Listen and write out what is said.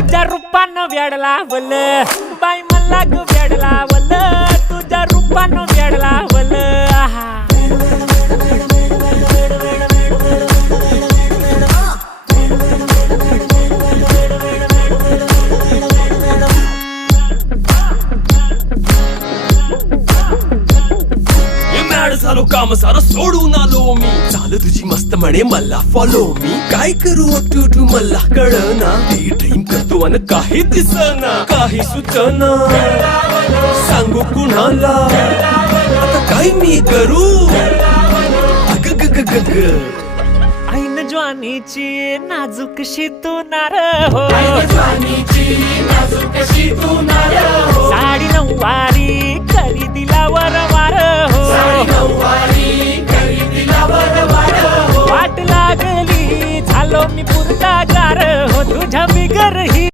तुझ्या रूपानं वेड लावल बाई मला ग वेड लावल तुझ्या रूपानं वेड लावल आहा झालो काम सारं सोडून आलो मी चाल तुझी मस्त म्हणे मला फॉलो मी काय करू टू मला कळना ती ड्रीम करतो अन काही दिसना काही सुचना सांगू कुणाला आता काय मी करू अग ग ग ग ग ऐन ज्वानीची नाजूकशी तू नार हो साडी नऊवारी करी दिला वरवार हो वाट लागली झालो मी पुरता गार हो तुझ्या बिगर ही